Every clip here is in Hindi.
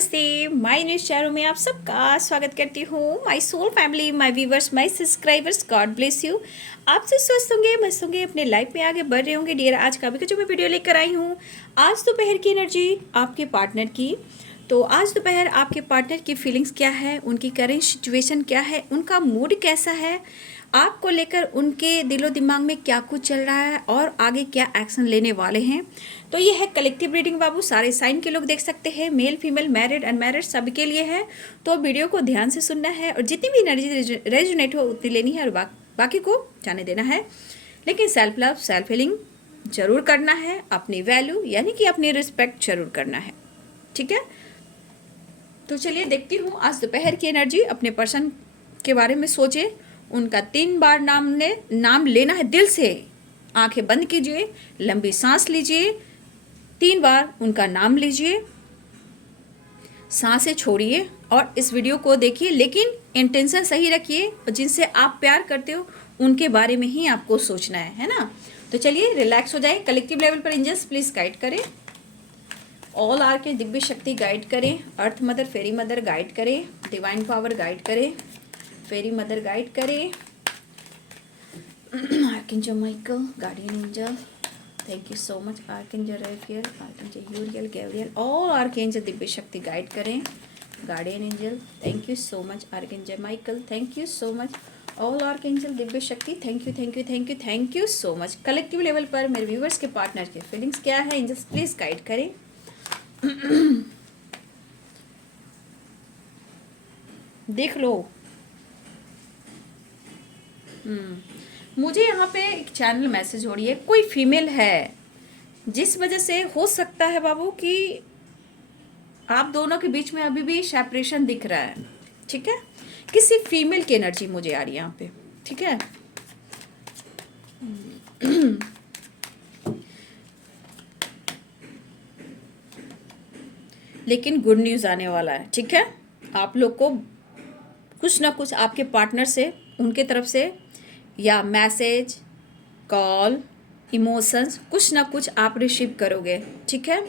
नमस्ते। माय न्यूज़ चैनल में आप सबका स्वागत करती हूँ। My soul family, my viewers, my subscribers, God bless you. आप सब स्वस्थ होंगे, मस्त होंगे, अपने लाइफ में आगे बढ़ रहे होंगे। डियर, आज का भी जो मैं वीडियो लेकर आई हूँ, आज दोपहर की एनर्जी आपके पार्टनर की। तो आज दोपहर आपके पार्टनर की फीलिंग्स क्या है, उनकी करेंट सिचुएशन क्या है, उनका मूड कैसा है, आपको लेकर उनके दिलो दिमाग में क्या कुछ चल रहा है और आगे क्या एक्शन लेने वाले हैं। तो ये है कलेक्टिव रीडिंग बाबू, सारे साइन के लोग देख सकते हैं, मेल फीमेल मैरिड अनमैरिड सबके लिए है। तो वीडियो को ध्यान से सुनना है और जितनी भी एनर्जी रेजोनेट हो उतनी लेनी है और बाकी को जाने देना है। लेकिन सेल्फ लव सेल्फ हीलिंग जरूर करना है, अपनी वैल्यू यानी कि अपनी रिस्पेक्ट जरूर करना है। ठीक है, तो चलिए देखती हूँ आज दोपहर की एनर्जी। अपने पर्सन के बारे में सोचे, उनका 3 बार नाम लेना है दिल से। आंखें बंद कीजिए, लंबी सांस लीजिए, 3 बार उनका नाम लीजिए, सांसें छोड़िए और इस वीडियो को देखिए। लेकिन इंटेंशन सही रखिए और जिनसे आप प्यार करते हो उनके बारे में ही आपको सोचना है ना। तो चलिए रिलैक्स हो जाए। कलेक्टिव लेवल पर एंजल्स प्लीज गाइड करें, ऑल आर के दिव्य शक्ति गाइड करें, earth mother fairy mother guide करें, डिवाइन पावर गाइड करें, फेरी मदर गाइड करें, archangel Michael, guardian angel, thank you so much, archangel Raphael, archangel Uriel, Gabriel, all archangel दिव्य शक्ति गाइड करें, guardian angel, thank you so much, archangel Michael, thank you so much, all archangel दिव्य शक्ति, thank you thank you thank you thank you so much. Collective level पर मेरे व्यूवर्स के पार्टनर के फीलिंग्स क्या है, एंजल्स प्लीज गाइड करें। देख लो। मुझे यहाँ पे एक चैनल मैसेज हो रही है, कोई फीमेल है जिस वजह से हो सकता है बाबू कि आप दोनों के बीच में अभी भी सेपरेशन दिख रहा है। ठीक है, किसी फीमेल की एनर्जी मुझे आ रही है यहाँ पे। ठीक है, लेकिन गुड न्यूज़ आने वाला है। ठीक है, आप लोग को कुछ ना कुछ आपके पार्टनर से, उनके तरफ से या मैसेज, कॉल, इमोशंस, कुछ ना कुछ आप रिसीव करोगे। ठीक है,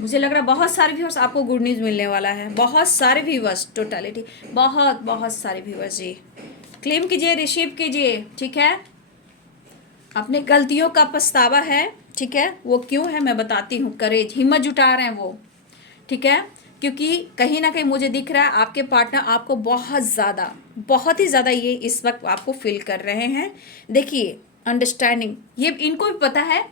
मुझे लग रहा है बहुत सारे व्यूअर्स आपको गुड न्यूज़ मिलने वाला है। बहुत सारे व्यूअर्स, टोटलिटी बहुत सारे व्यूअर्स जी क्लेम कीजिए, रिसीव कीजिए। ठीक है, अपने गलतियों का पछतावा है। ठीक है, वो क्यों है मैं बताती हूँ। करेज, हिम्मत जुटा रहे हैं वो। ठीक है, क्योंकि कहीं ना कहीं मुझे दिख रहा है आपके पार्टनर आपको बहुत ही ज़्यादा ये इस वक्त आपको फील कर रहे हैं। देखिए अंडरस्टैंडिंग, ये इनको भी पता है,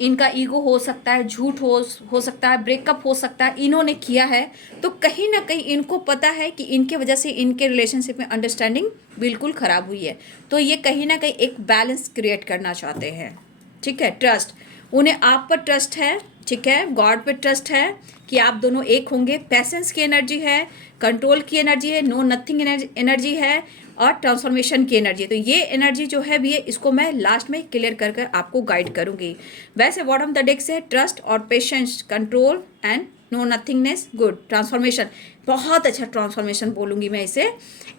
इनका ईगो हो सकता है, झूठ हो सकता है, ब्रेकअप हो सकता है, इन्होंने किया है। तो कहीं ना कहीं इनको पता है कि इनके वजह से इनके रिलेशनशिप में अंडरस्टैंडिंग बिल्कुल ख़राब हुई है। तो ये कहीं ना कहीं एक बैलेंस क्रिएट करना चाहते हैं। ठीक है, ट्रस्ट, उन्हें आप पर ट्रस्ट है। ठीक है, गॉड पे ट्रस्ट है कि आप दोनों एक होंगे। पैसेंस की एनर्जी है, कंट्रोल की एनर्जी है, नो नथिंग एनर्जी है और ट्रांसफॉर्मेशन की एनर्जी। तो ये एनर्जी जो है भी है, इसको मैं लास्ट में क्लियर कर कर आपको गाइड करूंगी। वैसे बॉटम द डेक से ट्रस्ट और patience, control and no nothingness, good transformation, बहुत अच्छा ट्रांसफॉर्मेशन बोलूँगी मैं इसे।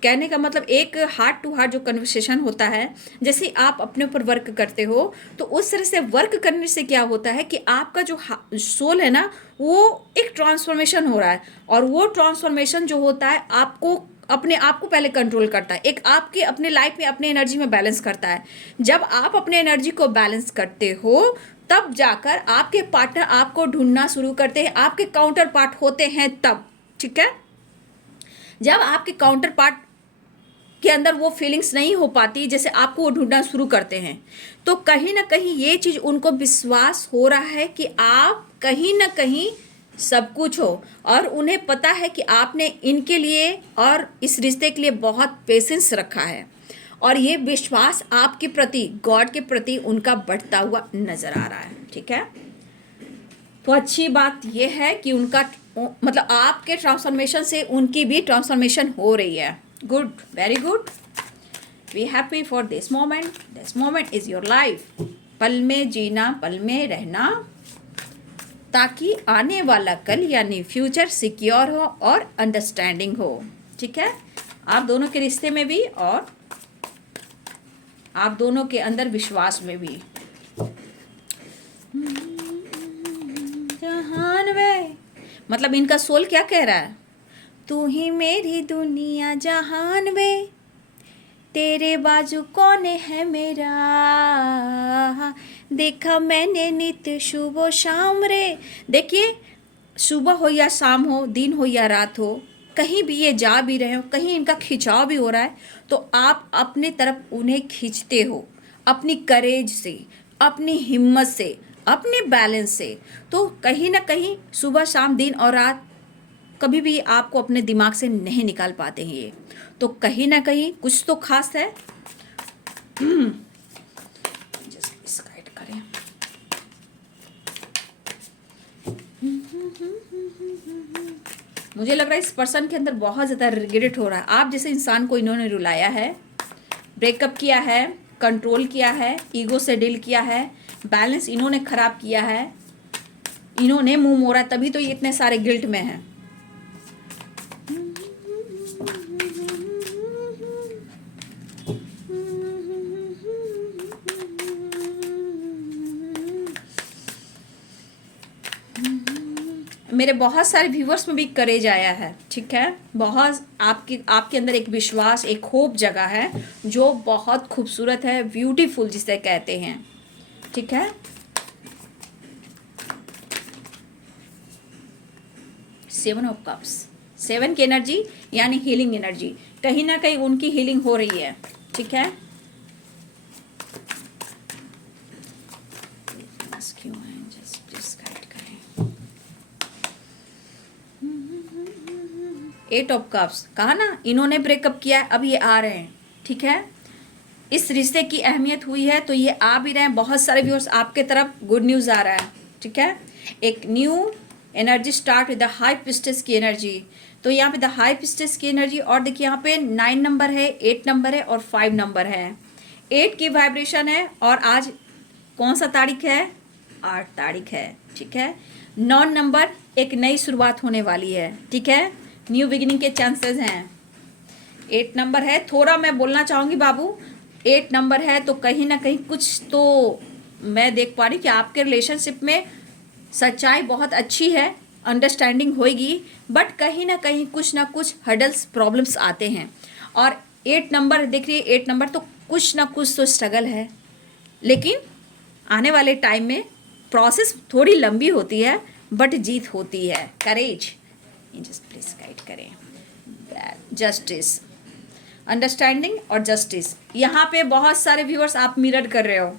कहने का मतलब एक हार्ट टू हार्ट जो कन्वर्सेशन होता है, जैसे आप अपने ऊपर वर्क करते हो तो उस तरह से वर्क करने से क्या होता है कि आपका जो सोल है ना, वो एक ट्रांसफॉर्मेशन हो रहा है। और वो ट्रांसफॉर्मेशन जो होता है आपको अपने आप को पहले कंट्रोल करता है, एक आपके अपने लाइफ में अपने एनर्जी में बैलेंस करता है। जब आप अपने एनर्जी को बैलेंस करते हो तब जाकर आपके पार्टनर आपको ढूंढना शुरू करते हैं, आपके काउंटर पार्ट होते हैं तब। ठीक है, जब आपके काउंटर पार्ट के अंदर वो फीलिंग्स नहीं हो पाती, जैसे आपको वो ढूंढना शुरू करते हैं, तो कहीं ना कहीं ये चीज़ उनको विश्वास हो रहा है कि आप कहीं ना कहीं सब कुछ हो। और उन्हें पता है कि आपने इनके लिए और इस रिश्ते के लिए बहुत पेशेंस रखा है और ये विश्वास आपके प्रति, गॉड के प्रति उनका बढ़ता हुआ नज़र आ रहा है। ठीक है, तो अच्छी बात यह है कि उनका मतलब आपके ट्रांसफॉर्मेशन से उनकी भी ट्रांसफॉर्मेशन हो रही है। Good, very good, be happy for this moment is your life. पल में जीना, पल में रहना, ताकि आने वाला कल यानी फ्यूचर सिक्योर हो और अंडरस्टैंडिंग हो। ठीक है, आप दोनों के रिश्ते में भी और आप दोनों के अंदर विश्वास में भी। जहान वे मतलब इनका सोल क्या कह रहा है, तू ही मेरी दुनिया जहान वे, तेरे बाजू कौन है मेरा, देखा मैंने नित सुबह शाम रे। देखिए, सुबह हो या शाम हो, दिन हो या रात हो, कहीं भी ये जा भी रहे हो, कहीं इनका खिंचाव भी हो रहा है, तो आप अपने तरफ उन्हें खींचते हो अपनी करेज से, अपनी हिम्मत से, अपने बैलेंस से। तो कहीं ना कहीं सुबह शाम दिन और रात कभी भी आपको अपने दिमाग से नहीं निकाल पाते हैं ये। तो कहीं ना कहीं कुछ तो खास है। जस्ट इस गाइड करें। मुझे लग रहा है इस पर्सन के अंदर बहुत ज़्यादा रिग्रेट हो रहा है। आप जैसे इंसान को इन्होंने रुलाया है, ब्रेकअप किया है, कंट्रोल किया है, ईगो से डील किया है, बैलेंस इन्होंने खराब किया है, इन्होंने मुंह मोड़ा, तभी तो ये इतने सारे गिल्ट में है। मेरे बहुत सारे व्यूवर्स में भी करेज आया है, ठीक है। बहुत आपके अंदर एक विश्वास, एक होप जगह है जो बहुत खूबसूरत है, ब्यूटीफुल जिसे कहते हैं, ठीक है। सेवन ऑफ कप्स, 7 की एनर्जी यानी हीलिंग एनर्जी, कहीं ना कहीं उनकी हीलिंग हो रही है, ठीक है। क्यों है, जस्ट प्लीज गाइड करें। 8 ऑफ कप्स, कहा ना इन्होंने ब्रेकअप किया है, अब ये आ रहे हैं, ठीक है। इस रिश्ते की अहमियत हुई है तो ये आ भी रहे हैं। बहुत सारे व्यूअर्स आपके तरफ गुड न्यूज़ आ रहा है, ठीक है। एक new energy start with the high पिस्टस की एनर्जी। तो यहाँ पे द हाई पिस्टस की एनर्जी, और देखिए यहाँ पे 9 नंबर है, 8 नंबर है और 5 नंबर है। 8 की वाइब्रेशन है और आज कौन सा तारीख है, 8 तारीख है, ठीक है। 9 नंबर, एक नई शुरुआत होने वाली है, ठीक है। न्यू बिगिनिंग के चांसेस हैं। 8 नंबर है, थोड़ा मैं बोलना चाहूँगी बाबू, 8 नंबर है तो कहीं ना कहीं कुछ तो मैं देख पा रही कि आपके रिलेशनशिप में सच्चाई बहुत अच्छी है, अंडरस्टैंडिंग होएगी, बट कहीं ना कहीं कुछ ना कुछ हर्डल्स, प्रॉब्लम्स आते हैं। और 8 नंबर देख रही है, 8 नंबर तो कुछ ना कुछ तो स्ट्रगल है, लेकिन आने वाले टाइम में प्रोसेस थोड़ी लंबी होती है बट जीत होती है। करेज, जस्ट प्लीज गाइड करें। जस्टिस, अंडरस्टैंडिंग और जस्टिस, यहाँ पे बहुत सारे व्यूअर्स आप मिरर कर रहे हो।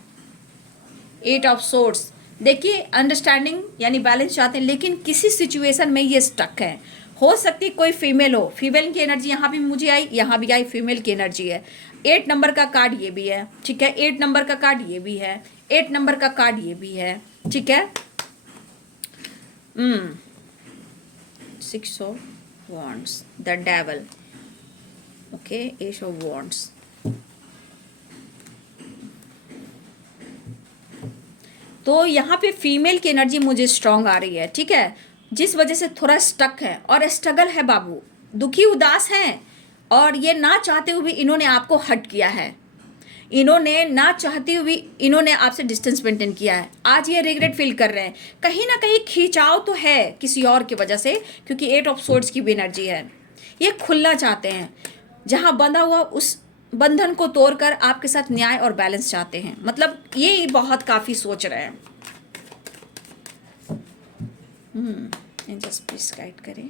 8 ऑफ सोर्ड्स, देखिए अंडरस्टैंडिंग यानी बैलेंस चाहते हैं, लेकिन किसी सिचुएशन में ये स्टक है। हो सकती कोई फीमेल हो, फीमेल की एनर्जी यहाँ भी मुझे आई, यहाँ भी आई, फीमेल की एनर्जी है। 8 नंबर का कार्ड ये भी है, ठीक है। 8 नंबर का कार्ड ये भी है, 8 नंबर का कार्ड ये भी है, ठीक है। 6 of wands, the devil, okay, S of wands. तो यहाँ पे फीमेल की एनर्जी मुझे स्ट्रांग आ रही है, ठीक है, जिस वजह से थोड़ा स्टक है और स्ट्रगल है बाबू, दुखी उदास हैं, और ये ना चाहते हुए भी इन्होंने आपको हट किया है, इन्होंने ना चाहते हुए इन्होंने आपसे डिस्टेंस मेंटेन किया है। आज ये रिग्रेट फील कर रहे हैं, कहीं ना कहीं खिंचाव तो है किसी और की वजह से, क्योंकि 8 ऑफ सोर्ड्स की भी एनर्जी है। ये खुलना चाहते हैं, जहाँ बंधा हुआ उस बंधन को तोड़कर आपके साथ न्याय और बैलेंस चाहते हैं, मतलब ये बहुत काफ़ी सोच रहे हैं। जस्ट प्लीज गाइड करें।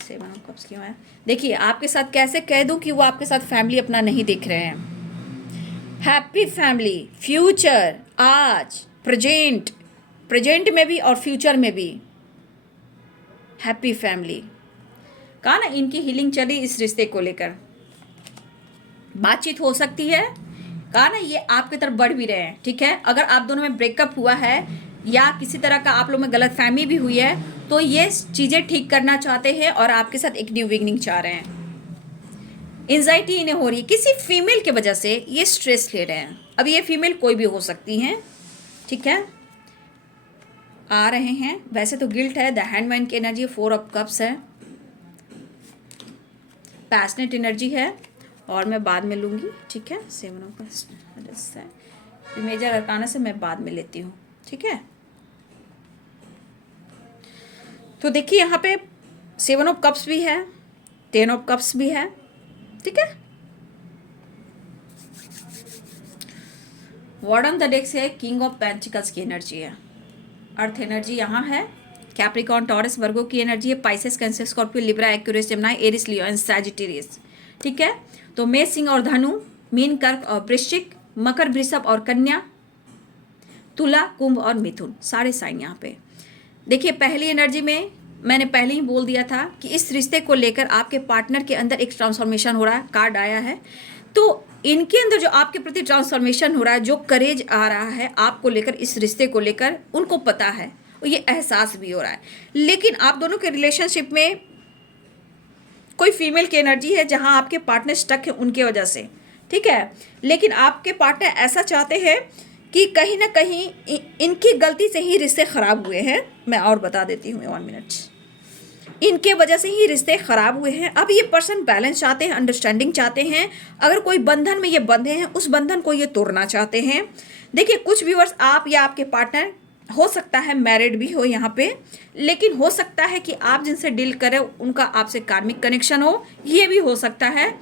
7 ऑफ कप्स क्यों है, देखिए आपके साथ कैसे कह दूं कि वो आपके साथ फैमिली अपना नहीं देख रहे हैं। हैप्पी फैमिली, फ्यूचर, आज, प्रेजेंट, प्रेजेंट में भी और फ्यूचर में भी हैप्पी फैमिली। कहा ना इनकी हीलिंग चली इस रिश्ते को लेकर, बातचीत हो सकती है, कहा ना ये आपकी तरफ बढ़ भी रहे हैं, ठीक है। अगर आप दोनों में ब्रेकअप हुआ है या किसी तरह का आप लोग में गलतफहमी भी हुई है, तो ये चीज़ें ठीक करना चाहते हैं और आपके साथ एक न्यू बिगिनिंग चाह रहे हैं। एंजाइटी इन्हें हो रही है किसी फीमेल की वजह से, ये स्ट्रेस ले रहे हैं। अब ये फीमेल कोई भी हो सकती हैं, ठीक है। आ रहे हैं, वैसे तो गिल्ट है, द हैंडमैन की एनर्जी, 4 ऑफ कप्स है, पैशनेट एनर्जी है, और मैं बाद में लूँगी, ठीक है। 7 ऑफ कप्स है, मेजर अरकाना से मैं बाद में लेती हूँ, ठीक है। तो देखिए यहाँ पे 7 ऑफ कप्स भी है, 10 ऑफ कप्स भी है, ठीक है। वर्ड ऑन द डेक से किंग ऑफ पेंटिकल्स की एनर्जी है, अर्थ एनर्जी यहाँ है, कैप्रिकॉर्न टॉरस वर्गो की एनर्जी है, Pisces cancer Scorpio Libra Aquarius Gemini Aries Leo and Sagittarius, ठीक है। तो मेष सिंह और धनु, मीन कर्क और वृश्चिक, मकर वृषभ और कन्या, तुला कुंभ और मिथुन, सारे साइन यहाँ पे। देखिए पहली एनर्जी में मैंने पहले ही बोल दिया था कि इस रिश्ते को लेकर आपके पार्टनर के अंदर एक ट्रांसफॉर्मेशन हो रहा है, कार्ड आया है। तो इनके अंदर जो आपके प्रति ट्रांसफॉर्मेशन हो रहा है, जो करेज आ रहा है आपको लेकर, इस रिश्ते को लेकर, उनको पता है और ये एहसास भी हो रहा है। लेकिन आप दोनों के रिलेशनशिप में कोई फीमेल की एनर्जी है जहां आपके पार्टनर स्टक है उनके वजह से, ठीक है। लेकिन आपके पार्टनर ऐसा चाहते हैं कि कहीं ना कहीं इनकी गलती से ही रिश्ते खराब हुए हैं। मैं और बता देती हूँ 1 मिनट, इनके वजह से ही रिश्ते खराब हुए हैं। अब ये पर्सन बैलेंस चाहते हैं, अंडरस्टैंडिंग चाहते हैं। अगर कोई बंधन में ये बंधे हैं, उस बंधन को ये तोड़ना चाहते हैं। देखिए कुछ व्यूअर्स, आप या आपके पार्टनर हो सकता है मैरिड भी हो यहाँ पे, लेकिन हो सकता है कि आप जिनसे डील करें उनका आपसे कार्मिक कनेक्शन हो, ये भी हो सकता है।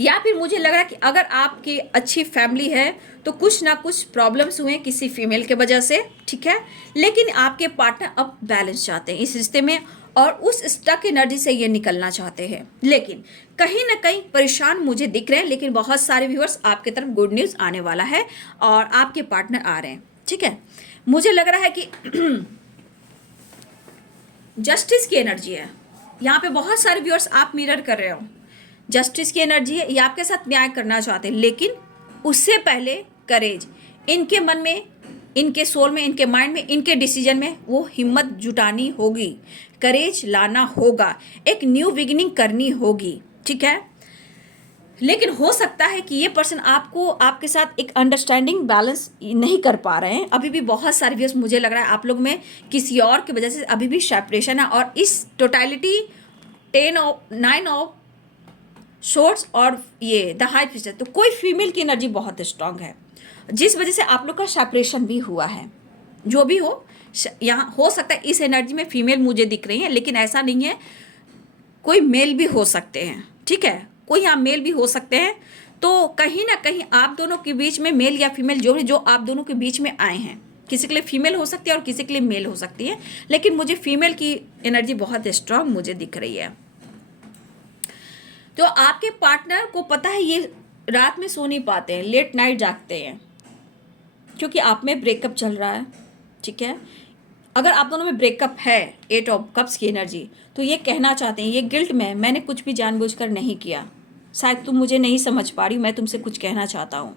या फिर मुझे लग रहा है कि अगर आपकी अच्छी फैमिली है तो कुछ ना कुछ प्रॉब्लम्स हुए किसी फीमेल के वजह से, ठीक है। लेकिन आपके पार्टनर अब बैलेंस चाहते हैं इस रिश्ते में और उस स्टक एनर्जी से ये निकलना चाहते हैं। लेकिन कहीं ना कहीं परेशान मुझे दिख रहे हैं, लेकिन बहुत सारे व्यूअर्स आपके तरफ गुड न्यूज़ आने वाला है और आपके पार्टनर आ रहे हैं, ठीक है। मुझे लग रहा है कि जस्टिस की एनर्जी है यहाँ पे। बहुत सारे व्यूअर्स आप मिरर कर रहे हो, जस्टिस की एनर्जी है, ये आपके साथ न्याय करना चाहते हैं। लेकिन उससे पहले करेज, इनके मन में, इनके सोल में, इनके माइंड में, इनके डिसीजन में वो हिम्मत जुटानी होगी, करेज लाना होगा, एक न्यू बिगिनिंग करनी होगी, ठीक है। लेकिन हो सकता है कि ये पर्सन आपको, आपके साथ एक अंडरस्टैंडिंग बैलेंस नहीं कर पा रहे हैं। अभी भी बहुत सारे व्यूअर्स, मुझे लग रहा है आप लोग में किसी और की वजह से अभी भी सेपरेशन है। और इस टोटलिटी 9 ऑफ शॉर्ट्स और ये द हाई प्रीस्टेस, तो कोई फीमेल की एनर्जी बहुत स्ट्रांग है जिस वजह से आप लोग का सेपरेशन भी हुआ है। जो भी हो, यहाँ हो सकता है इस एनर्जी में फीमेल मुझे दिख रही है, लेकिन ऐसा नहीं है, कोई मेल भी हो सकते हैं, ठीक है। कोई यहाँ मेल भी हो सकते हैं। तो कहीं ना कहीं आप दोनों के बीच में मेल या फीमेल जो आप दोनों के बीच में आए हैं, किसी के लिए फीमेल हो सकती है और किसी के लिए मेल हो सकती है, लेकिन मुझे फीमेल की एनर्जी बहुत स्ट्रांग मुझे दिख रही है। तो आपके पार्टनर को पता है ये रात में सो नहीं पाते हैं, लेट नाइट जागते हैं, क्योंकि आप में ब्रेकअप चल रहा है, ठीक है। अगर आप दोनों में ब्रेकअप है, 8 ऑफ कप्स की एनर्जी, तो ये कहना चाहते हैं, ये गिल्ट में, मैंने कुछ भी जानबूझकर नहीं किया, शायद तुम मुझे नहीं समझ पा रही, मैं तुमसे कुछ कहना चाहता हूँ।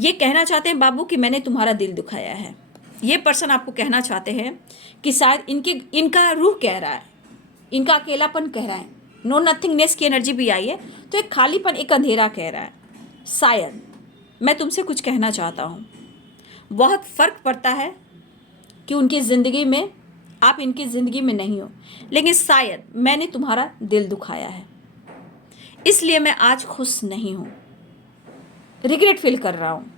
ये कहना चाहते हैं बाबू कि मैंने तुम्हारा दिल दुखाया है। ये पर्सन आपको कहना चाहते हैं कि शायद इनका रूह कह रहा है, इनका अकेलापन कह रहा है, नो नथिंगनेस की एनर्जी भी आई है, तो एक खालीपन, एक अंधेरा कह रहा है, शायद मैं तुमसे कुछ कहना चाहता हूँ। बहुत फ़र्क पड़ता है कि उनकी ज़िंदगी में, आप इनकी ज़िंदगी में नहीं हो, लेकिन शायद मैंने तुम्हारा दिल दुखाया है, इसलिए मैं आज खुश नहीं हूँ, रिग्रेट फील कर रहा हूँ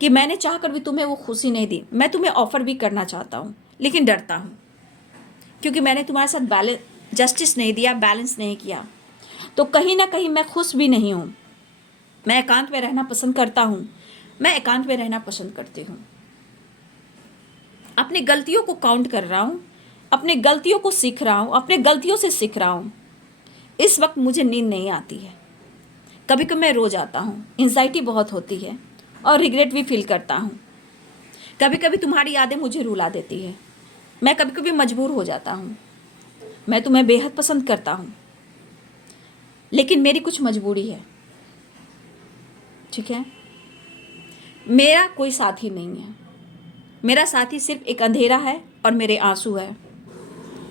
कि मैंने चाहकर भी तुम्हें वो खुशी नहीं दी। मैं तुम्हें ऑफ़र भी करना चाहता हूँ, लेकिन डरता हूँ क्योंकि मैंने तुम्हारे साथ जस्टिस नहीं दिया, बैलेंस नहीं किया। तो कहीं ना कहीं मैं खुश भी नहीं हूँ। मैं एकांत में रहना पसंद करता हूँ, मैं एकांत में रहना पसंद करती हूँ। अपनी गलतियों को काउंट कर रहा हूँ, अपनी गलतियों को सीख रहा हूँ, अपने गलतियों से सीख रहा हूँ। इस वक्त मुझे नींद नहीं आती है, कभी कभी मैं रो जाता हूँ, एंजाइटी बहुत होती है और रिग्रेट भी फील करता हूँ। कभी कभी तुम्हारी यादें मुझे रुला देती है, मैं कभी कभी मजबूर हो जाता हूँ। मैं तुम्हें बेहद पसंद करता हूँ, लेकिन मेरी कुछ मजबूरी है, ठीक है। मेरा कोई साथी नहीं है, मेरा साथी सिर्फ एक अंधेरा है और मेरे आंसू है,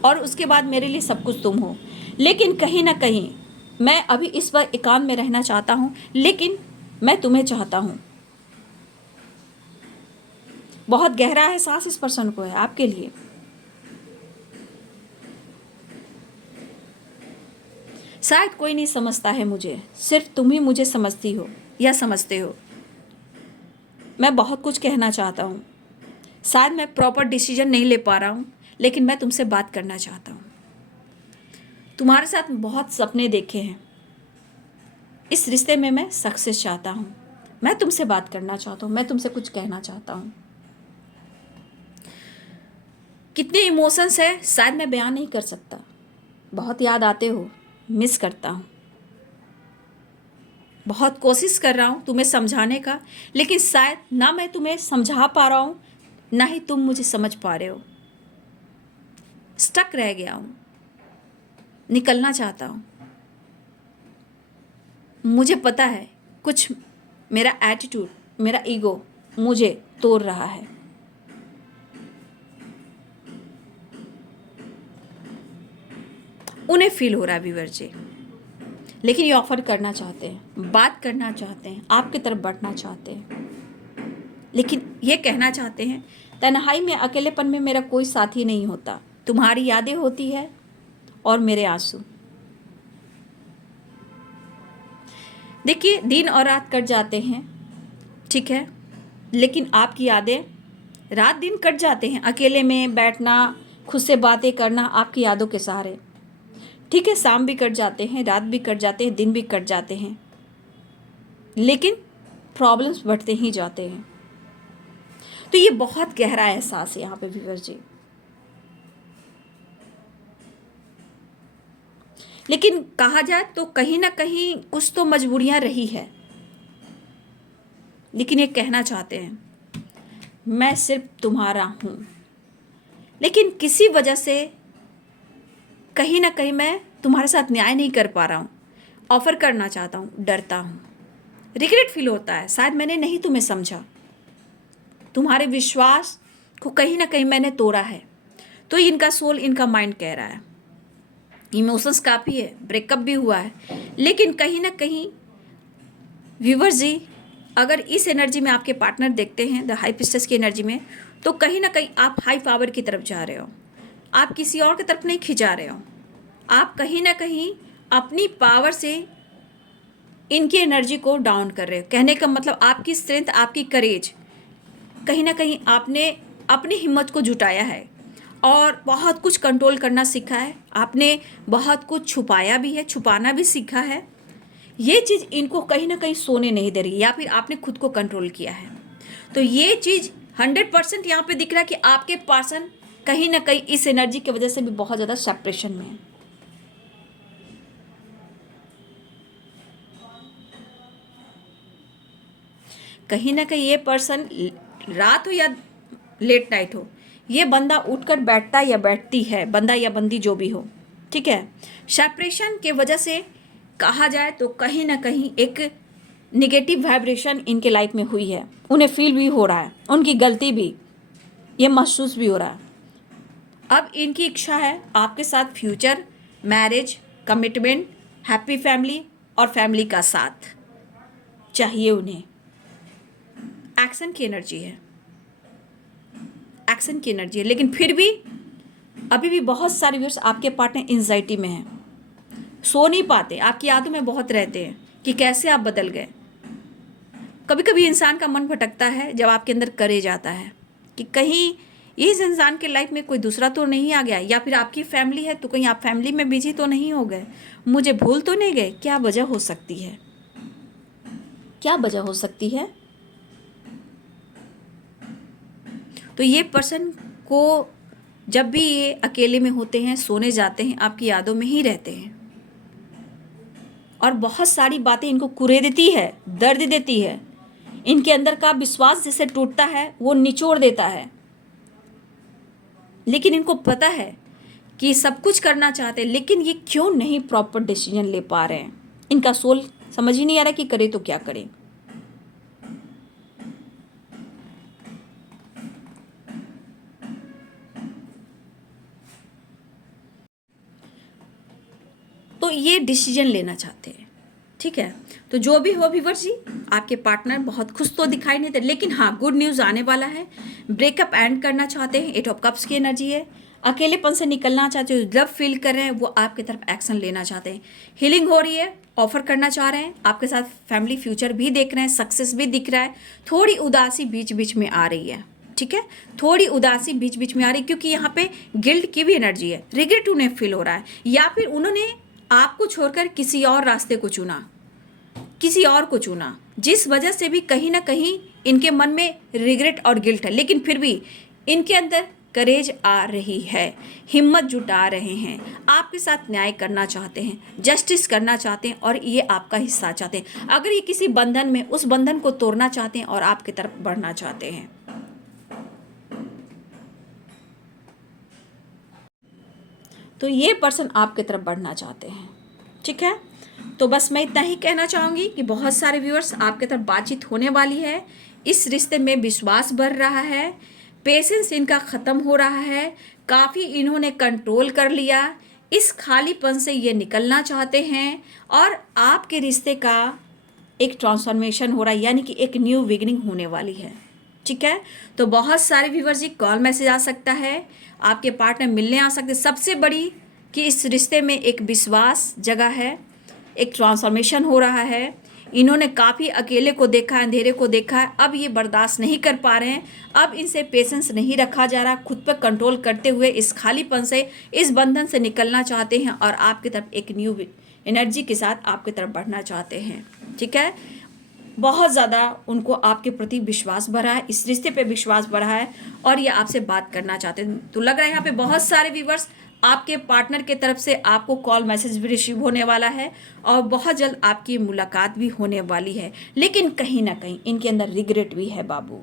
और उसके बाद मेरे लिए सब कुछ तुम हो। लेकिन कहीं ना कहीं मैं अभी इस वक्त एकांत में रहना चाहता हूँ, लेकिन मैं तुम्हें चाहता हूँ। बहुत गहरा एहसास इस पर्सन को है आपके लिए। शायद कोई नहीं समझता है मुझे, सिर्फ तुम ही मुझे समझती हो या समझते हो। मैं बहुत कुछ कहना चाहता हूँ, शायद मैं प्रॉपर डिसीजन नहीं ले पा रहा हूँ, लेकिन मैं तुमसे बात करना चाहता हूँ। तुम्हारे साथ बहुत सपने देखे हैं। इस रिश्ते में मैं सक्सेस चाहता हूँ। मैं तुमसे बात करना चाहता हूँ, मैं तुमसे कुछ कहना चाहता हूँ। कितने इमोशंस है शायद मैं बयान नहीं कर सकता। बहुत याद आते हो, मिस करता हूँ। बहुत कोशिश कर रहा हूँ तुम्हें समझाने का, लेकिन शायद ना मैं तुम्हें समझा पा रहा हूँ, ना ही तुम मुझे समझ पा रहे हो। स्टक रह गया हूँ, निकलना चाहता हूँ। मुझे पता है कुछ मेरा एटीट्यूड, मेरा ईगो मुझे तोड़ रहा है। उन्हें फील हो रहा है व्यूअर जी, लेकिन ये ऑफर करना चाहते हैं, बात करना चाहते हैं, आपकी तरफ बढ़ना चाहते हैं, लेकिन ये कहना चाहते हैं तन्हाई में, अकेलेपन में मेरा कोई साथी नहीं होता। तुम्हारी यादें होती है और मेरे आंसू। देखिए, दिन और रात कट जाते हैं, ठीक है, लेकिन आपकी यादें रात दिन कट जाते हैं। अकेले में बैठना, खुद से बातें करना आपकी यादों के सहारे, ठीक है। शाम भी कट जाते हैं, रात भी कट जाते हैं, दिन भी कट जाते हैं, लेकिन प्रॉब्लम्स बढ़ते ही जाते हैं। तो ये बहुत गहरा एहसास है यहाँ पे व्यूअर्स जी। लेकिन कहा जाए तो कहीं ना कहीं कुछ तो मजबूरियां रही है, लेकिन ये कहना चाहते हैं मैं सिर्फ तुम्हारा हूँ, लेकिन किसी वजह से कहीं ना कहीं मैं तुम्हारे साथ न्याय नहीं कर पा रहा हूँ। ऑफर करना चाहता हूँ, डरता हूँ, रिग्रेट फील होता है, शायद मैंने नहीं तुम्हें समझा, तुम्हारे विश्वास को कहीं ना कहीं मैंने तोड़ा है। तो इनका सोल, इनका माइंड कह रहा है, इमोशंस काफ़ी है, ब्रेकअप भी हुआ है, लेकिन कहीं ना कहीं व्यूअर्स जी, अगर इस एनर्जी में आपके पार्टनर देखते हैं द हाई प्रिस्टेस की एनर्जी में, तो कहीं ना कहीं आप हाई पावर की तरफ जा रहे हो। आप किसी और की तरफ नहीं खिंचा रहे हो, आप कहीं ना कहीं अपनी पावर से इनकी एनर्जी को डाउन कर रहे हो। कहने का मतलब आपकी स्ट्रेंथ, आपकी करेज, कहीं ना कहीं आपने अपनी हिम्मत को जुटाया है और बहुत कुछ कंट्रोल करना सीखा है। आपने बहुत कुछ छुपाया भी है, छुपाना भी सीखा है। ये चीज़ इनको कहीं ना कहीं सोने नहीं दे रही, या फिर आपने खुद को कंट्रोल किया है। तो ये चीज़ 100% यहाँ पे दिख रहा है कि आपके पर्सन कहीं ना कहीं इस एनर्जी की वजह से भी बहुत ज़्यादा सेपरेशन में है। कहीं ना कहीं ये पर्सन, रात हो या लेट नाइट हो, ये बंदा उठकर बैठता या बैठती है, बंदा या बंदी जो भी हो, ठीक है। सेपरेशन के वजह से कहा जाए तो कहीं ना कहीं एक निगेटिव वाइब्रेशन इनके लाइफ में हुई है। उन्हें फील भी हो रहा है, उनकी गलती भी, ये महसूस भी हो रहा है। अब इनकी इच्छा है आपके साथ future, marriage, commitment, happy family और फैमिली का साथ चाहिए उन्हें। एक्शन की एनर्जी है, एक्शन की एनर्जी है, लेकिन फिर भी अभी भी बहुत सारे व्यूअर्स आपके पार्टनर एंजाइटी में हैं, सो नहीं पाते, आपकी यादों में बहुत रहते हैं कि कैसे आप बदल गए। कभी कभी इंसान का मन भटकता है जब आपके अंदर करेज आता है कि कहीं इस इंसान के लाइफ में कोई दूसरा तो नहीं आ गया, या फिर आपकी फैमिली है तो कहीं आप फैमिली में बिजी तो नहीं हो गए, मुझे भूल तो नहीं गए। क्या वजह हो सकती है, क्या वजह हो सकती है? तो ये पर्सन को जब भी ये अकेले में होते हैं, सोने जाते हैं, आपकी यादों में ही रहते हैं और बहुत सारी बातें इनको कुरे देती है, दर्द देती है। इनके अंदर का विश्वास जैसे टूटता है, वो निचोड़ देता है, लेकिन इनको पता है कि सब कुछ करना चाहते हैं, लेकिन ये क्यों नहीं प्रॉपर डिसीजन ले पा रहे हैं। इनका सोल समझ ही नहीं आ रहा कि करे तो क्या करें। तो ये डिसीजन लेना चाहते हैं, ठीक है। तो जो भी हो व्यूअर्स जी, आपके पार्टनर बहुत खुश तो दिखाई नहीं दे, लेकिन हाँ, गुड न्यूज़ आने वाला है। ब्रेकअप एंड करना चाहते हैं, 8 ऑफ कप्स की एनर्जी है। अकेलेपन से निकलना चाहते हो, लव फील कर रहे हैं, वो आपकी तरफ एक्शन लेना चाहते हैं। हीलिंग हो रही है, ऑफर करना चाह रहे हैं, आपके साथ फैमिली फ्यूचर भी देख रहे हैं, सक्सेस भी दिख रहा है। थोड़ी उदासी बीच बीच में आ रही है, ठीक है, थोड़ी उदासी बीच बीच में आ रही, क्योंकि यहाँ पे गिल्ट की भी एनर्जी है, रिग्रेट उन्हें फील हो रहा है, या फिर उन्होंने आपको छोड़कर किसी और रास्ते को चुना, किसी और को चुना, जिस वजह से भी कहीं ना कहीं इनके मन में रिग्रेट और गिल्ट है। लेकिन फिर भी इनके अंदर करेज आ रही है, हिम्मत जुटा रहे हैं, आपके साथ न्याय करना चाहते हैं, जस्टिस करना चाहते हैं, और ये आपका हिस्सा चाहते हैं। अगर ये किसी बंधन में, उस बंधन को तोड़ना चाहते हैं और आपकी तरफ बढ़ना चाहते हैं। तो ये पर्सन आपकी तरफ बढ़ना चाहते हैं, ठीक है। तो बस मैं इतना ही कहना चाहूँगी कि बहुत सारे व्यूअर्स आपके तरफ बातचीत होने वाली है, इस रिश्ते में विश्वास बढ़ रहा है, पेशेंस इनका ख़त्म हो रहा है, काफ़ी इन्होंने कंट्रोल कर लिया, इस खालीपन से ये निकलना चाहते हैं, और आपके रिश्ते का एक ट्रांसफॉर्मेशन हो रहा है, यानी कि एक न्यू बिगिनिंग होने वाली है, ठीक है। तो बहुत सारे व्यूअर्स जी कॉल मैसेज आ सकता है, आपके पार्टनर मिलने आ सकते हैं। सबसे बड़ी कि इस रिश्ते में एक विश्वास जगह है, एक ट्रांसफॉर्मेशन हो रहा है, इन्होंने काफ़ी अकेले को देखा है, अंधेरे को देखा है, अब ये बर्दाश्त नहीं कर पा रहे हैं, अब इनसे पेशेंस नहीं रखा जा रहा, खुद पर कंट्रोल करते हुए इस खालीपन से, इस बंधन से निकलना चाहते हैं, और आपकी तरफ एक न्यू एनर्जी के साथ आपकी तरफ बढ़ना चाहते हैं, ठीक है। बहुत ज़्यादा उनको आपके प्रति विश्वास बढ़ा है, इस रिश्ते पे विश्वास बढ़ा है, और ये आपसे बात करना चाहते हैं। तो लग रहा है यहाँ पे बहुत सारे व्यूवर्स आपके पार्टनर के तरफ से आपको कॉल मैसेज भी रिसीव होने वाला है, और बहुत जल्द आपकी मुलाकात भी होने वाली है। लेकिन कहीं ना कहीं इनके अंदर रिग्रेट भी है बाबू,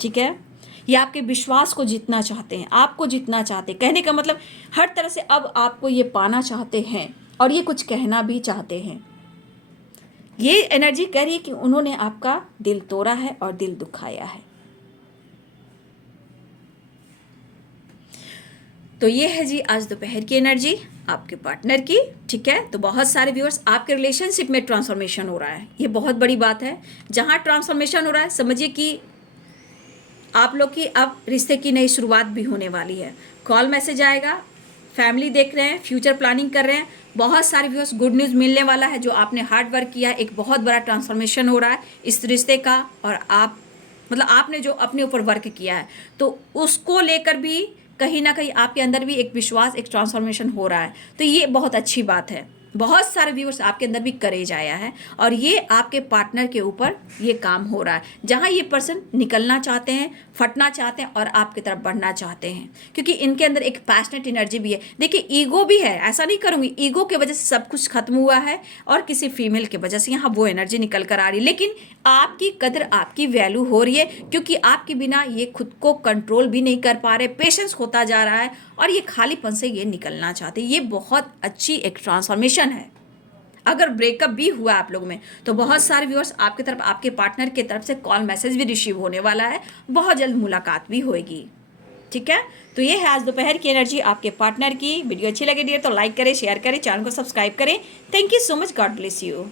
ठीक है। ये आपके विश्वास को जीतना चाहते हैं, आपको जीतना चाहते हैं, कहने का मतलब हर तरह से अब आपको ये पाना चाहते हैं, और ये कुछ कहना भी चाहते हैं। ये एनर्जी कह रही है कि उन्होंने आपका दिल तोड़ा है और दिल दुखाया है। तो ये है जी आज दोपहर की एनर्जी आपके पार्टनर की, ठीक है। तो बहुत सारे व्यूअर्स आपके रिलेशनशिप में ट्रांसफॉर्मेशन हो रहा है, ये बहुत बड़ी बात है। जहाँ ट्रांसफॉर्मेशन हो रहा है, समझिए कि आप लोग की अब रिश्ते की नई शुरुआत भी होने वाली है। कॉल मैसेज आएगा, फैमिली देख रहे हैं, फ्यूचर प्लानिंग कर रहे हैं, बहुत सारे व्यूअर्स गुड न्यूज़ मिलने वाला है। जो आपने हार्ड वर्क किया, एक बहुत बड़ा ट्रांसफॉर्मेशन हो रहा है इस रिश्ते का, और आप मतलब आपने जो अपने ऊपर वर्क किया है, तो उसको लेकर भी कहीं ना कहीं आपके अंदर भी एक विश्वास, एक ट्रांसफॉर्मेशन हो रहा है। तो ये बहुत अच्छी बात है। बहुत सारे व्यूअर्स आपके अंदर भी करेज आया है, और ये आपके पार्टनर के ऊपर ये काम हो रहा है, जहाँ ये पर्सन निकलना चाहते हैं, फटना चाहते हैं, और आपकी तरफ बढ़ना चाहते हैं, क्योंकि इनके अंदर एक पैशनेट एनर्जी भी है। देखिए ईगो भी है, ऐसा नहीं करूँगी, ईगो की वजह से सब कुछ खत्म हुआ है, और किसी फीमेल की वजह से यहाँ वो एनर्जी निकल कर आ रही है। लेकिन आपकी कदर, आपकी वैल्यू हो रही है, क्योंकि आपके बिना ये खुद को कंट्रोल भी नहीं कर पा रहे, पेशेंस होता जा रहा है, और ये खालीपन से ये निकलना चाहते हैं। ये बहुत अच्छी एक ट्रांसफॉर्मेशन है। अगर ब्रेकअप भी हुआ आप लोग में, तो बहुत सारे व्यूअर्स आपकी तरफ, आपके पार्टनर की तरफ से कॉल मैसेज भी रिसीव होने वाला है, बहुत जल्द मुलाकात भी होगी, ठीक है। तो ये है आज दोपहर की एनर्जी आपके पार्टनर की। वीडियो अच्छी लगे डियर तो लाइक करें, शेयर करें, चैनल को सब्सक्राइब करें। Thank you so much, God bless you.